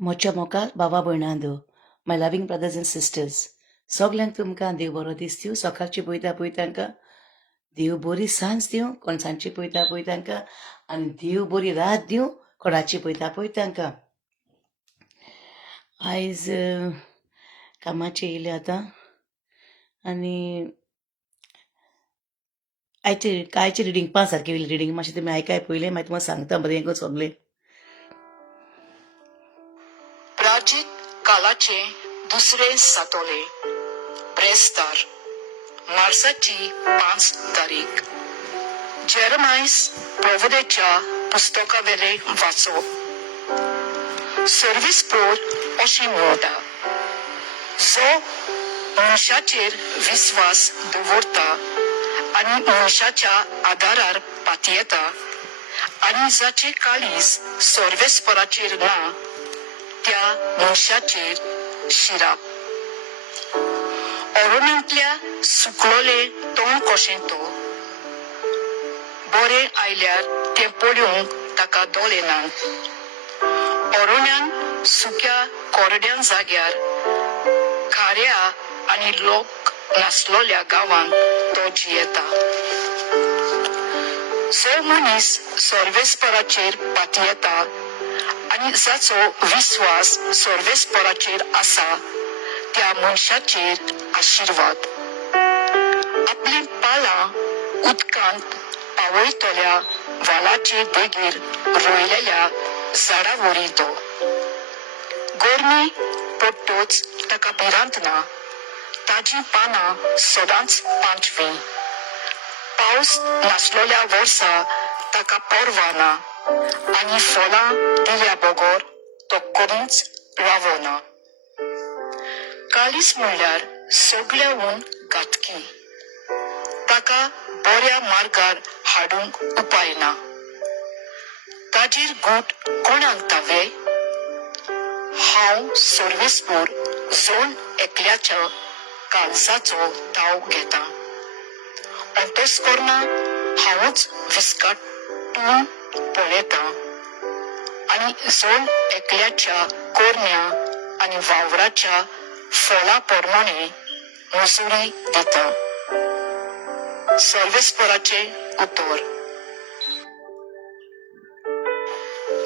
म्हज्या मोगाल भावा भयणांदो, my loving brothers and sisters, सगल्यांक तुमकां देव बरो दीस दिवं. सकाळची पळयता पळय तांकां देव बरी सांज दिवं, कोण सांजची पळयता पळय तांकां, आनी देव बरी रात दिवं कोणाची पळयता पळय तांकां. आयज कामाचेर येयलें आतां आनी कांयचे रिडींग 5 सारकें येयलें रिडींग. मातशें तुमी आयकाय पयलें, मागीर तुमकां सांगता बरें करून सगलें. प्राचीन कालाचे दुसरे सातोले ब्रेस्तार मार्साची 5 तारीख. जेरमायस प्रवदेच्या पुस्तकावेले वाचो. सर्वीस पोर अशी म्हणटा, जो मनशाचेर विस्वास दवरता आनी मनशाच्या आदारार पातयेता आनी जाचे काळीज सर्वेस्पराचेर ना, त्या मनशाचेर शिराप. अरण्यांतल्या सुकलोले तोंड कशें तो, बरें आयल्यार तें पळोवंक ताका दोल येना. अरण्यान सुक्या कोरड्या जाग्यार खाऱ्या आनी लोक नासलोल्या गांवांत तो जियेता. जो मनीस सर्वेस्पराचेर पातयेता आनी जाचो विस्वास सर्वेस्पराचेर आसा, त्या मनशाचेर आशिर्वाद. आपली पालां उदकांत पावयतल्या वालाचे देगेर रोयलेल्या झाडां वरी तो. गोरमी पडटोच ताका भिरांत ना, ताजी पानां सदांच पांचवीं. पावस नासलोल्या वर्सा ताका पर्वा ना, आनी फळां दिल्या बगर तो कधीच रावना. काळीज म्हणल्यार सगळ्याहून घातकी, ताका बऱ्या मार्गार हाडूंक उपाय ना. ताजेर गूट कोणाक दावे? हांव सर्वेस्पूर जोड एकल्याच्या काळजाचो ताव घेता. अंतस्करणां हांवूच विस्काटून पळयता आनी जोड एकल्याच्या कोरण्या आनी वावराच्या फळां प्रमाणे मजुरी दिता. सर्वेस्पराचे उतर.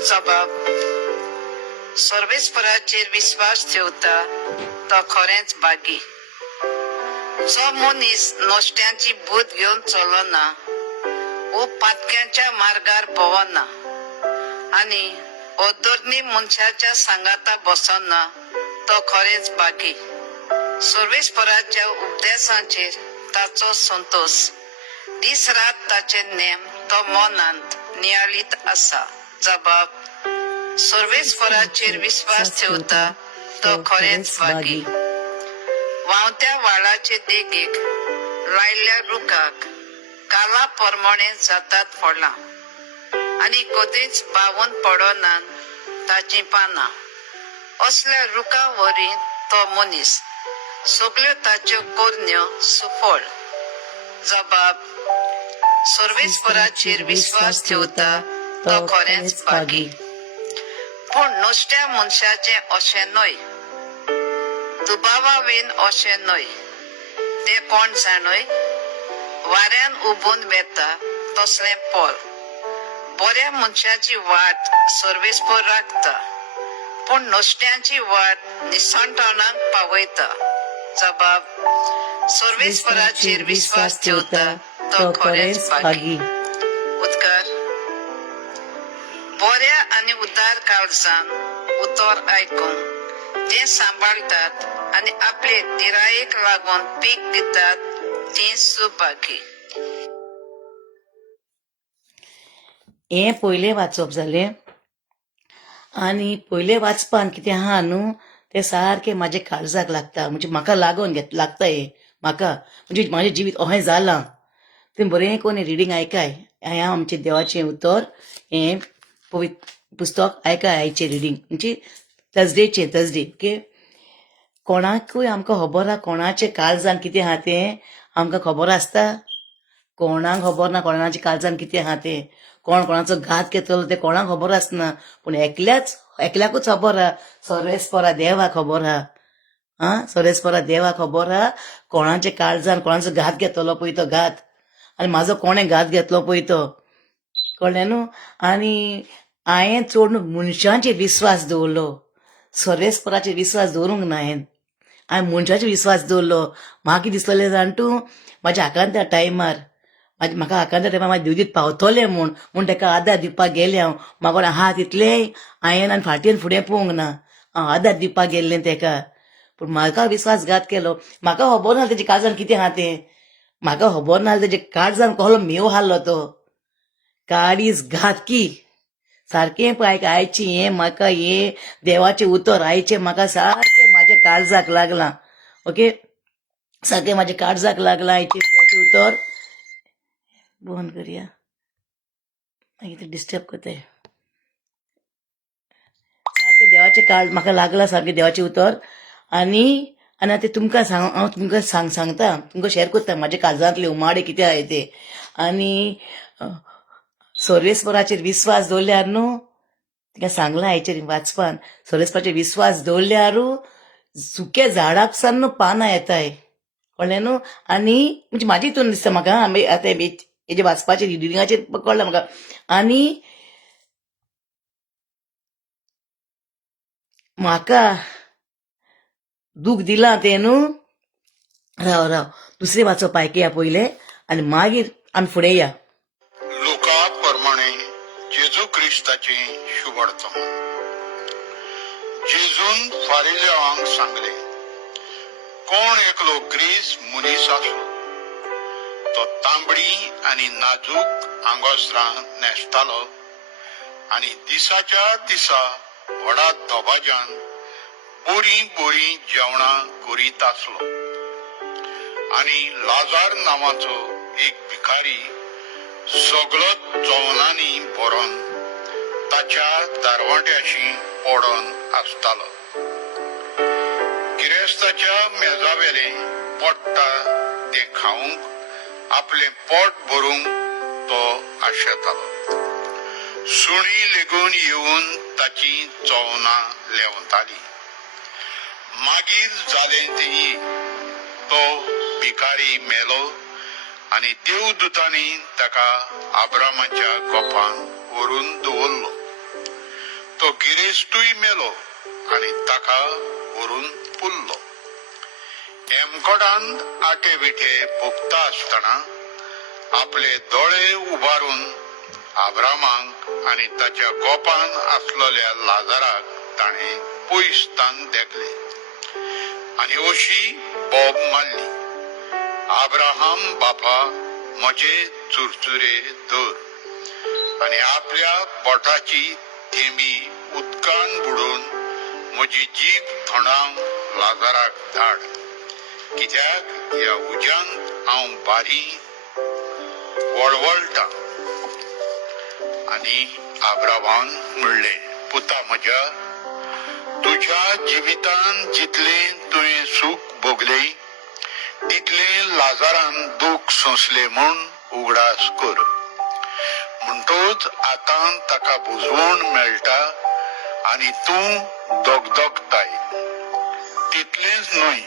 जबाब. सर्वेस्पराचेर विस्वास ठेवता तो खरेंच बागी. जो मनीस नोश्त्यांची भूत घेवन चलना वो पातक्यांच्या मार्गार भोवना आनी अधर्मी मनशाच्या सांगाता बसना, तो खरेंच बागी. सर्वेस्पराच्या उपदेशांचेर ताचो संतोष, दीस रात ताचे नेम तो मनांत नियाळीत आसा. जबाब. सर्वेस्पराचेर विस्वास ठेवता तो खरेंच बागी. वावत्या वाळाचे देगेक लायल्ल्या रुखाक काला प्रमाणे जातात फळां आनी कधीच बावून पडनात ताची पानां. असल्या रुखा वरी तो मनीस, सगल्यो ताच्यो कोरण्यो सुफळ. जबाब. सर्वेस्पराचेर विस्वास ठेवता तो खरेंच बागी. पूण नुस्त्या मनशाचें अशें न्हय, दुबावावेन अशें न्हय. ते कोण जाणय? वाऱ्यान उबून वेता तसलें पोल. बऱ्या मनशाची वाट सर्वेस्पर राखता, पूण नुस्त्याची वाट निसंतावणाक पावयता. जबाब. सर्वेस्पराचेर विस्वास ठेवता तो खरेंच बागी. उद्गार. बऱ्या आनी उदार काळजान उतर आयकून ते सांबाळतात आनी आपले दिरायेक लागून पीक दितात, ती सुभागी. हें पयलें वाचप जालें आनी पयलें वाचपान कितें आहा न्हू, तें सारकें म्हाजे काळजाक लागता. म्हणजे म्हाका लागून लागता हें म्हाका, म्हणजे म्हाजें जिवीत अहें जालां. तुमी बरें कोण रिडींग आयकाय. हें आमचें देवाचें उतर, हें पवित्र पुस्तक आयकाय. आयचें रिडींग म्हणजे थर्सडे ओके. कोणाकूय आमकां खबर आहा कोणाचें काळजान कितें आहा तें आमकां खबर आसता? कोणाक खबर ना कोणाच्या काळजान कितें आहा तें. कोण कोणाचो घात घेतलो तें कोणाक खबर आसना, पूण एकल्याच एकल्याकूच खबर आहा सर्वेस्परा देवा खबर आहा सर्वेस्परा देवा खबर आहा कोणाचे काळजान कोणाचो घात घेतलो पळय तो घात आनी म्हाजो कोणें घात घेतलो पळय तो कळ्ळें न्हू आनी हांवें चड मनशांचेर विस्वास दवरलो सर्वेस्पराचेर विस्वास दवरूंक ना हांवें मनशाचेर विस्वास दवरलो म्हाका कितें दिसलेलें जाण तूं म्हाज्या आकांत्या टायमार म्हाका आकांत्या टायमार म्हाजे दिवजीत पावतलें म्हूण ताका आदार दिवपाक गेलें हांव म्हाका आहा तितलें हांवें आनी फाटीन फुडें पळोवंक ना हांव आदार दिवपाक गेल्लें ताका पूण म्हाका विस्वासघात केलो म्हाका खबर ना तेजे काळजान कितें आहा तें म्हाका खबर ना तेजे काळजान कसलो मेव हारलो तो काळीज घातकी सारकें पळय आयची म्हाका देवाचें उतर आयचें म्हाका सारकें म्हाज्या काळजाक लागलां ओके सारकें म्हाज्या काळजाक लागलां आयचें देवाचें उतर बंद करया मागीर ते डिस्टर्ब करताय सारकें देवाचें काळ म्हाका लागलां सारकें देवाचें उतर आनी आतां तुमकां हांव तुमकां सांगता तुमकां शेअर करता म्हाज्या काळजांतले उमाडे कितें आहाय ते आनी सर्वेस्पराचेर विस्वास दवरल्यार न्हू तिका सांगलां हाचेर वाचपान सर्वेस्पराचेर विस्वास दवरल्यारू सुके झाडाक सान न्हू पानां येताय कळ्ळें न्हू आनी म्हणजे म्हाज्या हितून दिसता म्हाका आतां हेजे वाचपाचेर रिडिंगाचेर कळ्ळां म्हाका आनी म्हाका दूख दिलां तें न्हू राव दुसरें वाचप आयकया पयलें आनी मागीर आमी फुडें या लुका प्रमाणे जेजू क्रिस्ताचे शुभवर्तमान जेजून फारिसेवांक सांगले कोण एकलो ग्रीस मनीस आसलो तो तांबडी आनी नाजूक आंगोसरां न्हेसतालो आनी दिसाच्या दिसा व्हडा दबाज्यान बोरी जेवणां करीत आसलो आनी लाजार नांवाचो एक भिकारी सगळो जेवणांनी भरोन ताच्या दारवाट्याशी पडोन आसतालो गिरेस्ताच्या मेजावेले पडटा ते खावंक आपले पोट भरूंक तो आशेतालो सुणी लेगून येवन ताची जेवणां लेवताली मागीर जालें तेही तो भिकारी मेलो आनी देवदूतांनी ताका आब्रामाच्या गोपान व्हरून दवरलो तो गिरेस्तूय मेलो आनी ताका व्हरून पुरलो हेमकोडांत आटे बिटे भोगता आसतना आपले दोळे उबारून आब्रामाक आनी ताच्या गोपान आसलेल्या लाजाराक ताणें पयसतान देखले आनी अशी बोब मारली आब्राहाम बापा म्हजे चुरचुरे धर आनी आपल्या बोटाची थेंबी उदकान बुडोवन म्हजी जीब थोंडावंक लाजाराक धाड कित्याक ह्या उज्यांत हांव बारी वळवळटां आनी आब्राहामान म्हणलें पुता म्हज्या तुज्या जिवितान जितलें तुवें सूख भोगलें तितलें लाजारान दूख सोंसलें म्हूण उगडास कर म्हणटूच आतां ताका बुजवण मेळटा आनी तूं दोगदोगताय तितलेंच न्हय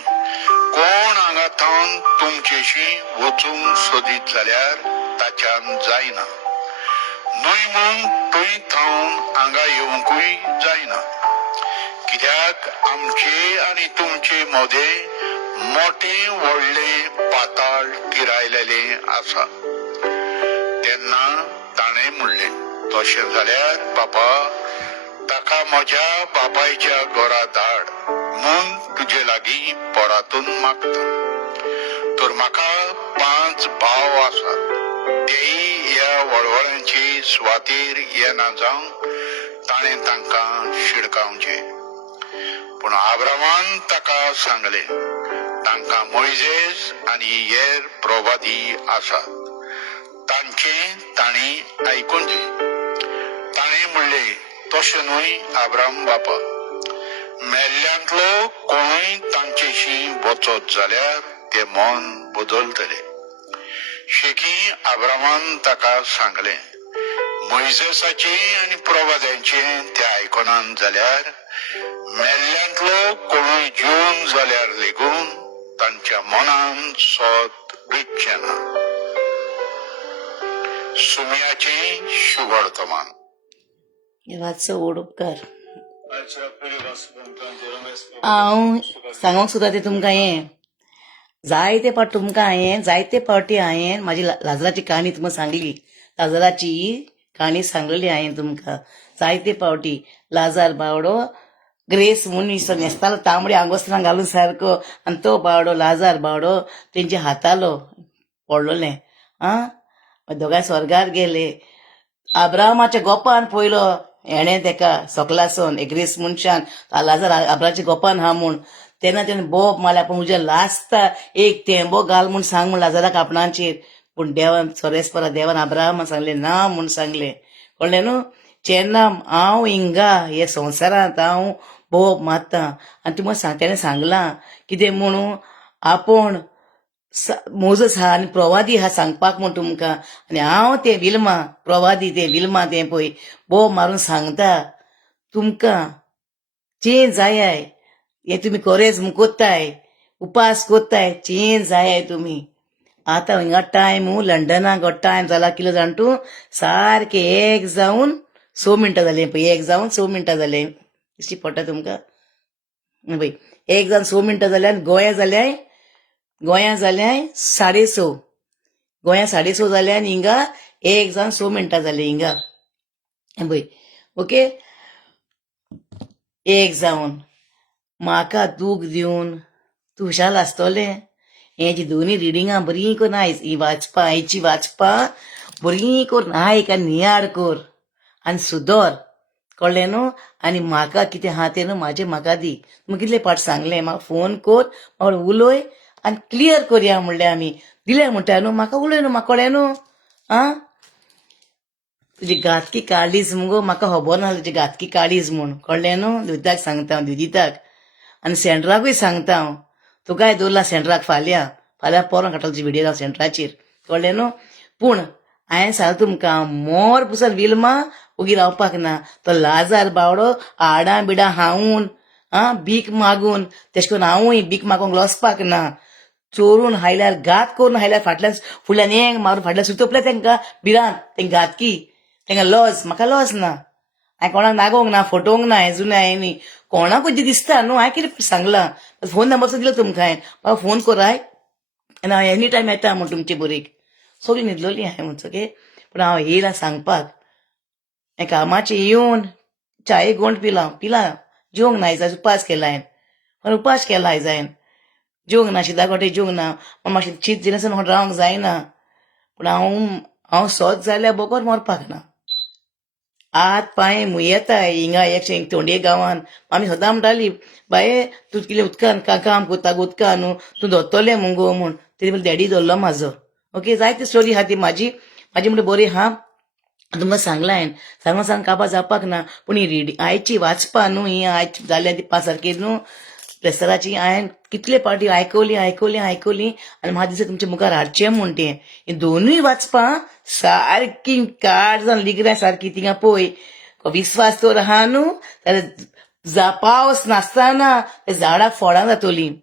कोण हांगा थावन तुमचेशी वचूंक सोदीत जाल्यार ताच्यान जायना न्हय म्हूण थंय थावन हांगा येवंकूय जायना कित्याक आमचे आनी तुमचे मदें मोठें व्हडलें पाताळ किरायलेलें आसा तेन्ना ताणें म्हणलें तशें जाल्यार बापा ताका म्हज्या बापायच्या घरा धाड म्हूण तुजे लागीं पोरातून मागता तर म्हाका 5 भाव आसात तेय ह्या वळवळांचे सुवातेर येना जावंक ताणें तांकां शिडकावचें पूण आब्रामान ताका सांगलें तांकां मोइजेस आनी हेर प्रवादी आसात तांचें तांणी आयकुचें ताणें म्हणलें तशें न्हय आब्राम बापा मेल्ल्यांतलो कोणूय तांचेशी वचत जाल्यार ते मन बदलतले शेकी आब्रामान ताका सांगलें मोइसेसाची आणि प्रवाद्यांचे ते आयकनान जाल्यार मेल्ल्यांतलो कोणूय जिवन जाल्यार लेगून तांच्या मनान सोत भिजचें ना. सुमयाची शुभ वर्तमान. हे वाचो व्हड उपकार. हांव सांगूंक सुद्दां ते तुमकां हें जायते फावट तुमकां हांवें जायते फावटी हांवें म्हाजी लाजराची काणी तुमकां सांगली. लाजराची काणी सांगलेली हांवें तुमकां जायते फावटी. लाजार बावडो ग्रेस म्हणून न्हेसतालो तांबडे आंगोस्त्रां घालून सारको आनी तो बावडो लाजार बावडो तेंचे हातालो पडलोलें. दोगांय स्वर्गार गेले. अब्राहमाच्या गोपान पयलो हेणें तेका सोकलासून ग्रेस मनशान लाजार अब्राहाच्या गोपान हा म्हूण तेन्ना बोब मारल्या पूण तुजें लासता एक तेंबो घाल म्हूण सांग म्हूण लाजाराक आपणाचेर. पूण देवान सोरेस्परा देवान अब्राहमान सांगलें ना म्हूण सांगलें. कळ्ळें न्हू. जेन्ना हांव हिंगा हे संवसारांत हांव बोब मारतां आनी तुमकां तेणें सांगलां कितें म्हणून आपूण मोजस हा आनी प्रवादी हा सांगपाक म्हूण तुमकां. आनी हांव तें विल्मा प्रवादी तें विल्मा तें पळय बोब मारून सांगता तुमकां चेंज जायाय. हे तुमी कोरेज कोत्ताय उपास कोत्ताय चेंज जायाय तुमी. आतां हिंगा टायम लंडनाक हो टायम जाला किलो जाण तूं सारकें 1:06 जालें पळय. 1:06 जालें. दिश्टी पडटा तुमकां पळय. 1:06 जालें आनी गोंया जाल्याय 6:30. गोंया 6:30 जालें आनी हिंगा 1:06 जालें हिंगा पळय. ओके. 1 जावन म्हाका दूख दिवन तूं हुशार आसतलें. हेची दोनी रिडिंगां बरीं करून ही वाचपा हेची वाचपा बरीं करून आयक आनी नियाड कर आनी सुदर. कळ्ळें न्हू. आनी म्हाका कितें आहा तें न्हू म्हाजें म्हाका दी. तुमकां कितले पाट सांगलें म्हाका फोन कर म्हाका उलय आनी क्लियर करया म्हणलें आमी. दिलें म्हणटा न्हू म्हाका उलय न्हू म्हाका कळ्ळें न्हू. तुजी गातकी काडलीच मुगो म्हाका खबर ना तुजी गातकी काडीच म्हूण. कळ्ळें न्हू. दुदाक सांगता हांव दुदिताक आनी सेंटराकूय सांगता हांव. तुकाय दवरला सेंटराक फाल्यां पोरां काडटलो तुजी व्हिडियो सेंटराचेर. कळ्ळें न्हू. पूण हांवें सांगलें तुमकां मोर पुसन विल्मा उगी रावपाक ना. तो लाजार बावडो हाडां बिडां हावून भीक मागून तेश करून हांवूय भीक मागूंक वचपाक ना. चोरून हायल्यार घात करून हायल्यार फाटल्यान फुडल्यान येंग मारून फाटल्यान सुतपले तेंकां भिरांत तेंक घातकी तेंकां लॉस. म्हाका लॉस ना. हांवें कोणाक नागोवंक ना फोटोवंक ना. हें जुने हांवें कोणाकूच दिसता न्हू. हांवें कितें सांगलां फोन नंबर सुद्दां दिलो तुमकां हांवें म्हाका फोन कराय आनी हांव एनी टायम येता म्हूण तुमचे बरेक. सगळीं न्हिदलोलीं हांवें म्हणचो ओके. पूण हांव येयलां सांगपाक. हें कामाचें येवन चाये गोंड पिलां जेवंक ना आयज उपास केला हांवें. उपास केला आयज हांवें जेवंक ना. शिदा गोटे जेवंक ना. मातशें शीत जिनस म्हाका रावंक जायना. पूण हांव सोत जाल्यार बोगोर मरपाक ना. हात पांय मुयेताय हिंगा एक तोंडये गांवांत आमी सदां म्हणटाली बाये तूं कितें उदकान काम कोत्ता उदकान तूं धरतलें मुगो म्हूण. तरी डॅडी धरलो म्हाजो. ओके. जायती स्टोरी आहा ती म्हाजी म्हणटा बरी आहा. तुमकां सांगलां हांवें सांग काबार जावपाक ना. पूण ही रिडींग आयची वाचपा न्हू ही आयज जाल्या ती 5 तारखेर न्हू प्रेसराची हांवें कितले फावटी आयकली आनी म्हाका दिसता तुमच्या मुखार हाडचें म्हूण तें. ही दोनूय वाचपा सारकी काड जावन लिगराय सारकी थिंगा पळय विस्वास तर आहा न्हू जाल्यार पावस नासतना त्या झाडाक फोडां जातलीं.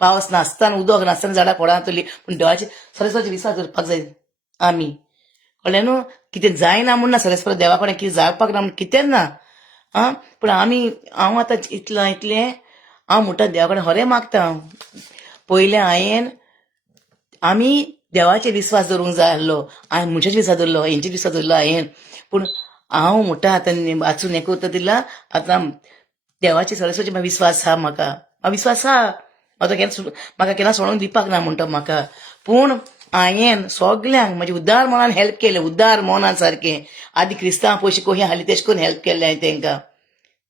पावस नासतना उदक नासतना झाडाक फोडां जातलीं. पूण देवाचे सरस्वती विस्वास दवरपाक जाय आमी. कळ्ळें न्हू. कितें जायना म्हूण ना सरस्वती देवा कडेन कितें जावपाक ना म्हूण कितें ना. पूण हांव आतां इतलें हांव म्हणटा देवा कडेन खरें मागता. पयलें आमी देवाचेर विस्वास दवरूंक जाय आसलो. हांवें मनशाचेर विस्वास दवरलो हेंचेर विस्वास दवरलो हांवें. पूण हांव म्हणटा आतां वाचून हें करता दिला आतां देवाचे सरस्वती विस्वास आहा म्हाका विस्वास आहा. म्हाका केन्ना सोडूंक दिवपाक ना म्हणटा म्हाका. पूण हांवें सगल्यांक म्हाजे उदार मनान हेल्प केलें. उदार मनान सारकें. आदी क्रिस्तांव पयशे कशें हाली तेश करून हेल्प केलें हांवें तेंकां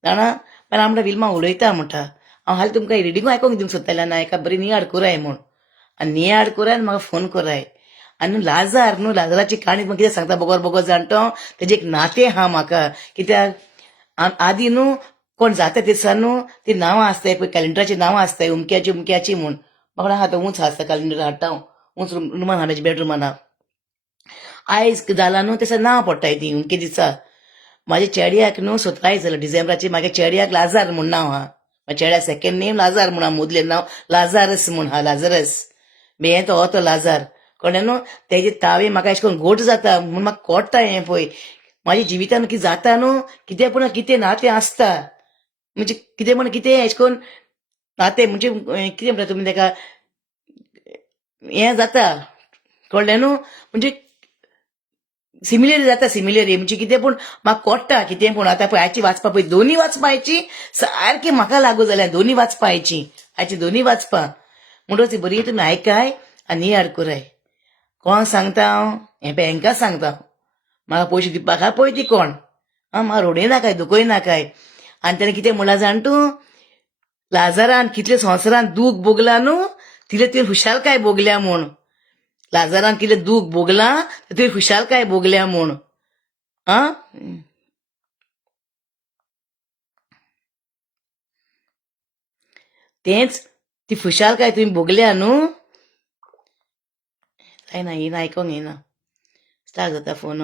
जाणा. मागीर हांव म्हणटा विल्मा उलयता म्हणटा हांव हालीं तुमकां रिडींगूय आयकूंक दिवंक सोदतालें ना एका बरी नियाड कोराय म्हूण. आनी नियाड कोराय आनी म्हाका फोन कोराय. आनी लाजार न्हू लाजराची काणी कितें सांगता बोगोर जाणटो तेजें एक नातें आहा म्हाका. कित्याक आदी न्हू कोण जाता ते दिसा न्हू ती नांवां आसताय पळय कॅलेंडराची नांवां आसताय उमक्याची म्हूण. म्हाका हाता उंच आसता कॅलेंडर हाडटा हांव उंच रुमान हाडाचे बेडरुमान आयज जाला न्हू तेसा नांव पडटाय ती उनके दिसा म्हाज्या चेड्याक न्हू 17 जालें डिसेंबराची म्हागे चेड्याक लाजार म्हूण नांव हा म्हाज्या चेड्या सेकंड नेम लाजार म्हूण हा मोदलें नांव लाजारस म्हूण हा लाजरस बें तो हो तो लाजार कळ्ळें न्हू तेजे तावे म्हाका अशें करून गोट जाता म्हूण म्हाका कोट्टा हें पळय म्हाज्या जिवितान कितें जाता न्हू कितें पूण कितें नातें आसता म्हणजे कितें म्हण कितें अशें करून नातें म्हणजे कितें म्हणटा तुमी ताका हें जाता कळ्ळें न्हू म्हणजे सिमिलरी जाता सिमिलरी म्हणजे कितें पूण म्हाका कोट्टा कितें पूण आतां पळय आयची वाचपा पळय दोनी वाचपा आयची सारकी म्हाका लागू जाल्या दोनी वाचपा आयची दोनी वाचपा म्हणटच ती बरी तुमी आयकाय आनी याद कराय कोण सांगता हांव हें बँका सांगता म्हाका पयशे दिवपाक आहा पळय ती कोण म्हाका रोडय नाकाय दुखय नाकाय आनी तेणें कितें म्हणलां जाण तूं लाजारान कितले संवसारान दूख भोगला न्हू तिले तुवें खुशालकाय भोगल्या म्हूण लाजारान कितें दूख भोगलां तुवें खुशालकाय भोगल्या म्हूण आं तेंच ती खुशालकाय तुवें भोगल्या न्हू जायना येना आयकोंक येना स्टार्ट जाता फोन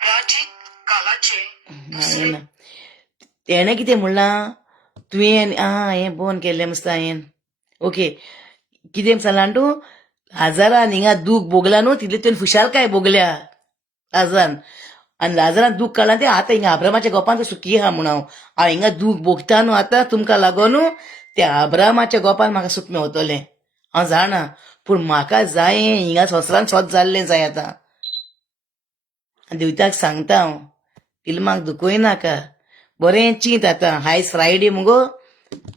प्राचीन कालाचे येना तेणें कितें म्हणलां तुवें हें बंद केल्लें मस्त हांवें ओके कितें सांगलां तूं लाजारान हिंगा दूख भोगला न्हू तितले तुवें खुशालकाय भोगल्या लाजारान आनी लाजारान दूख काडला तें आतां हिंगा आब्रामाच्या गोपान तूं सुखी आहा म्हूण हांव हिंगा दूख भोगता न्हू आतां तुमकां लागून त्या आब्रामाच्या गोपान म्हाका सूख मेवतलें हांव जाणा पूण म्हाका जाय हिंगा संवसारान सोत जाल्लें जाय आतां आनी देवताक सांगता हांव फिल्माक दुखय नाका बरें चिंत आतां आयज फ्रायडे मुगो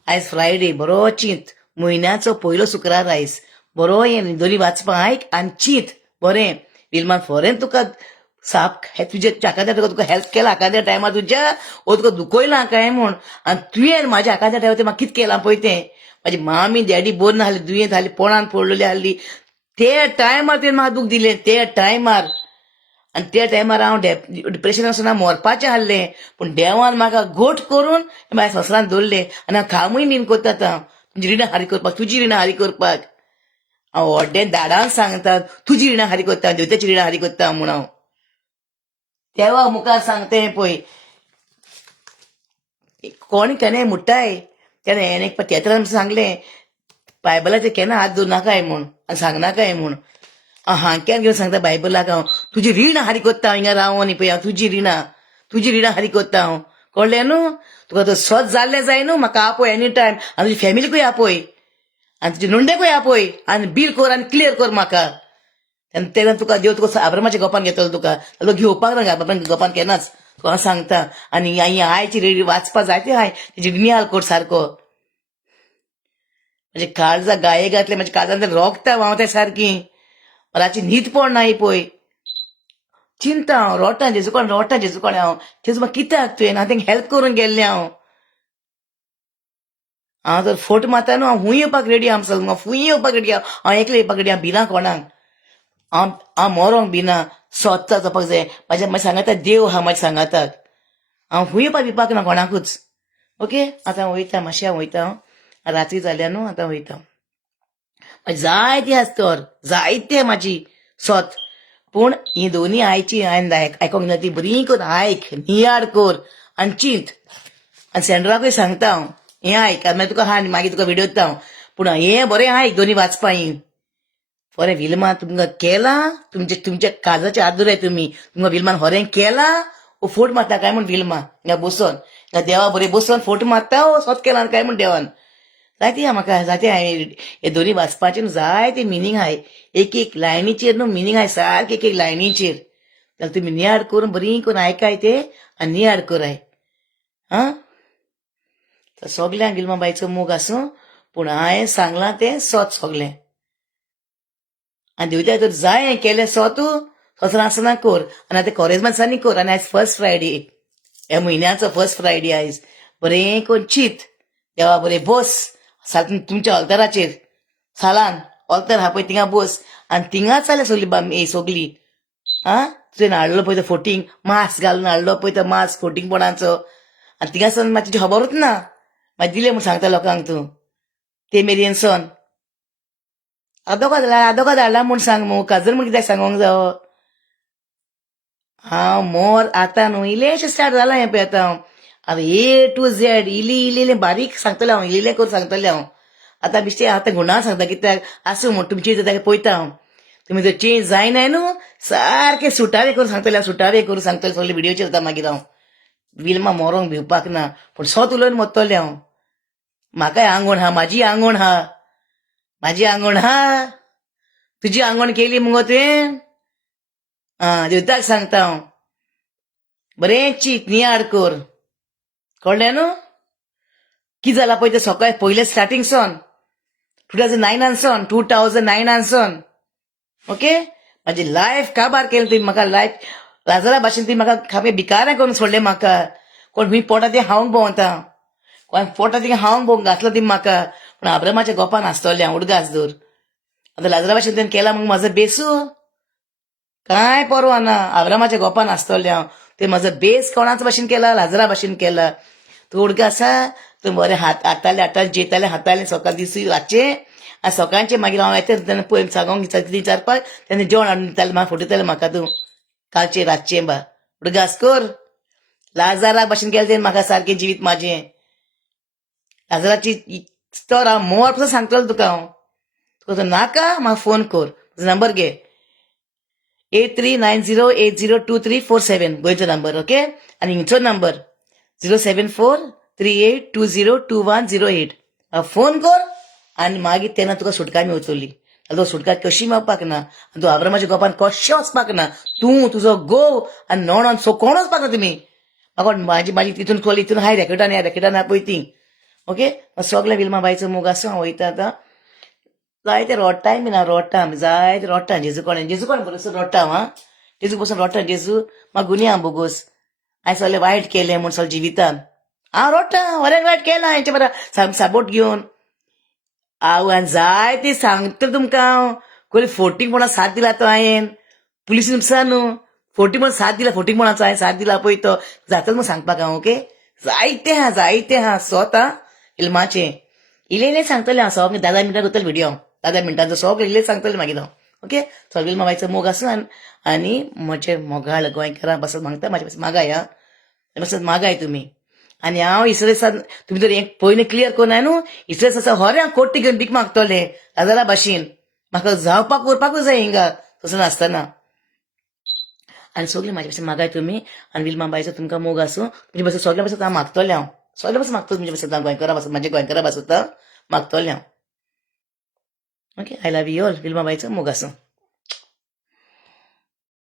आयज फ्रायडे बरो चिंत म्हयन्याचो पयलो शुक्रार आयज बरो हें दोनी वाचपा आयक आनी चिंत बरें फिल्माक फॉरेन तुका साप तुजे आकांत्या तुका हेल्प केला आकांत्या टायमार तुज्या वो तुका दुखयलां काय म्हूण आनी तुवें म्हाज्या आकांत्या टायमार म्हाका कितें केलां पळय तें म्हाजी मामी डॅडी बरी नाहली दुयेंत आहली पोळान पडलेली आहली ते टायमार तुवें म्हाका दूख दिलें ते टायमार आनी त्या टायमार हांव डिप्रेशनान वचून हांव मरपाचें आहलें पूण देवान म्हाका घोट करून म्हाज्या संवसारान दवरलें आनी हांव कामूय बीन करता आतां तुजी रिणां हारी करपाक तुजी रिणां हारी करपाक हांव व्हड्डें धाडान सांगता तुजी रिणां हारी करता देवताची रिणां हारी करता म्हूण हांव देवा मुखार सांगतें पळय कोण केन्नाय मुट्टाय तेन्ना हें एक तियेत्रान सांगलें बायबलाचेर केन्ना हात दवरूं नाकाय म्हूण आनी सांगनाकाय म्हूण हांक्यान घेवन सांगता बायबलाक हांव तुजी रिणां हारी करता हिंगा रावोनी पळय हांव तुजी रिणां हारी करता हांव कळ्ळें न्हू तुका तर स्वत जाल्लें जाय न्हू म्हाका आपय एनी टायम आनी तुजी फॅमिलीकूय आपय आनी तुजे नुंडेकूय आपय आनी बील कर आनी क्लियर कर म्हाका आनी तेन्ना तुका देव तुका आब्रामाच्या गोपान घेतलो तुका घेवपाक ना आब्रामाच्या गोपान केन्नाच तुका सांगता आनी आयची रेडी वाचपा जाय ती हाय तेजी नियाल कोट सारको म्हणजे काळजा गाये घातले म्हणजे काळजान रोगता हांव ते सारकी रातची न्हीद पडनाय पळय चिंता हांव रोटां जेजू कोण हांव तेजो म्हाका कित्याक तुवें हांव तेंका हेल्प करून गेल्लें हांव जर फोट मारता न्हू हांव खूंय येवपाक रेडी आहा मुसलमान खूंय येवपाक रेडी आहा हांव एकलें येवपाक रेडी हांव भिना कोणाक हांव मोरोंक भिना स्वता जावपाक जाय म्हाज्या सांगाता देव आहा म्हाज्या सांगाताक हांव खूंय येवपाक भिवपाक ना कोणाकूच ओके आतां हांव वयता मातशें हांव वयता रात्री जाल्या न्हू आतां वयता जायती आसतर जायते म्हाजी सोत पूण ही दोनी आयची हांवें आयकोंक ना ती बरी करून आयक नियाड कर आनी चिंत आनी सेंडराकूय सांगता हांव हें आयक आनी मागीर तुका हा मागीर तुका व्हिडियो दिता हांव पूण हें बरें आयक दोनी वाचपा बरें विल्मा तुमकां केलां तुमच्या काळजाचे हात दवराय तुमकां विल्मान होरें केलां वो फोट मारता काय म्हूण विल्मा हिंगा बसून हिंगा देवा बरें बसून फोट मारता वो सोत केला काय म्हूण देवान जायती आहा म्हाका जायते हे दोनी वाचपाचें न्हू जायते मिनींग आहाय एक एक लायनीचेर न्हू मिनींग आहाय सारके एक एक लायनीचेर जाल्यार तुमी नियाड करून बरी करून आयकाय ते आनी नियाड कराय आं सोगल्यांक गिलमा बाईचो मोग आसूं पूण हांवें सांगलां तें सोत सोगलें आनी देवत्या तर जाय हें केलें सोतू सोसरां आसतना कर आनी आतां कॉरेजमांसांनी कर आनी आयज फर्स्ट फ्रायडे ह्या म्हयन्याचो फर्स्ट फ्रायडे आयज बरें करून चिंत देवा बरें बस तुमच्या ऑल्तराचेर सालान ऑल्तर आहा पळय थिंगा बस आनी थिंगाच जाल्यार सगळी सगळी आं तुवें हाडलो पळय तो फोटींग मास्क घालून हाडलो पळय तो मास्क फोटींगपणाचो आनी थिंगासन मातशी तुजी खबरूच ना मागीर दिलें म्हूण सांगता लोकांक तूं ते मेरेन सोन आदोका धाडला म्हूण सांग मू काजर म्हूण कित्याक सांगोंक जावो हांव मोर आतां न्हू इल्लेशें स्टार्ट जालां हें पळय आतां ए टू झेड इल्लें बारीक सांगतलें हांव इल्लें करून सांगतलें हांव आतां बिश्टें आतां गुणां सांगता कित्याक आसूं म्हूण तुमची ताका पळयता हांव तुमी जर चेंज जायनाय न्हू सारकें सुटावे करून सांगतलें हांव सुटावे करून सांगतलें सगळे व्हिडिओचेर जाता मागीर हांव विल्मा मोरोंक भिवपाक ना पूण सोत उलोवन मोत्तोलें हांव म्हाकाय आंगवण हा म्हाजी आंगवण हा तुजी आंगवण केली मुगो तुवें देवताक सांगता हांव बरें चीक नियाड कर कळ्ळें न्हू कितें जालां पळय तें सकाळी पयलें स्टार्टींग सोन 2009 सोन ओके म्हाजी लायफ काबार केली तुवें म्हाका लायफ लाजरा भाशेन तुवें म्हाका खाबे भिकाऱ्या करून सोडलें म्हाका कोण हुंय पोटा ती हांवूंक भोंवता कोण पोटा ती हांवूंक भोंवंक घातलो ती म्हाका पूण आब्रामाच्या गोपान आसतलें हांव उडगास दर आतां लाजरा भाशेन तुवें केला मग म्हाजो बेसू कांय परवा ना आब्रामाच्या गोपान आसतलें हांव तुवें म्हाजो बेस कोणाच भाशेन केला लाजरा भाशेन केला तूं उडगासा तूं बरें हाडटालें जेतालें हातालें सकाळ दिसूय रातचें आनी सकाळचें मागीर हांव येता तेन्ना पळय सांगोंक विचारपाक तेन्ना जेवण हाडून दितालें म्हाका फटयतालें म्हाका तूं कालचें रातचें बा उडगास कर लाजारा भाशेन केलें तें म्हाका सारकें जिवीत म्हाजें लाजराची तर हांव मोर पासून सांगतलो तुका हांव तुका नाका म्हाका फोन कर म्हजो नंबर घे 8390802347 गोंयचो नंबर ओके आनी हिंचो नंबर 07438202108 फोन कर आनी मागीर तेन्ना तुका सुटका मेळटली तुका सुटका कशी मेळपाक ना आनी तूं आब्रामाच्या गोपान कशें वचपाक ना तूं तुजो घोव आनी नोणोन कोण वचपाक ना तुमी म्हाका म्हाजी तितून खोली हितून हाय रॅकेटान पळय ती ओके सगळें विल्मा बायचो मोग आसूं हांव वयता आतां जायते रोडटाय बीन हांव रोडटा जायते रोडटा जेजू कोण बरोबर रोडटा हांव जेजू बसून रोडटा जेजू म्हाका गुन्या बोगोस हांवें सगळें वायट केलें म्हूण सगळें जिवितान हांव रोडटा बरें वायट केलां हांचे बरें सपोर्ट घेवन हांवें जायते सांगता तुमकां हांव कोणी फोटींग म्हणून साथ दिला तो हांवें पुलिस न्हू फोटी म्हणून साथ म्हणून हांवें साथ दिला पळय तो जाता म्हूण सांगपाक हांव ओके जायते हा स्वता इल्माचें इल्लें सांगतलें हांव सगळें 10 मिनटां करतलें व्हिडिओ 10 मिनटांचो सगळें इल्लें सांगतलें मागीर हांव ओके सगळें इल्मा बायचो मोग आसूं आनी म्हजें मोगाळ गोंयकारां बसत मागता म्हाजे पासून मागाय बसत मागाय तुमी आनी हांव इसरे दिसा तुमी जर हें पयलीं क्लियर कोन्नाय न्हू इसरे दिसा होरें हांव कोट्टी घेवन भीक मागतलें लाजारा भाशेन म्हाका जावपाक उरपाकूच जाय हिंगा तसो नासतना आनी सगळीं म्हाजे पासून मागाय तुमी आनी विल्मा बायचो तुमकां मोग आसूं तुमचे पासून सगळ्या पासून हांव मागतलें हांव सगळ्या पासून मागतलें तुमचे पासून गोंयकारा पासून म्हाजे गोंयकारा पासून मागतलें हांव okay I love you all Wilma बायचो मोग आसूं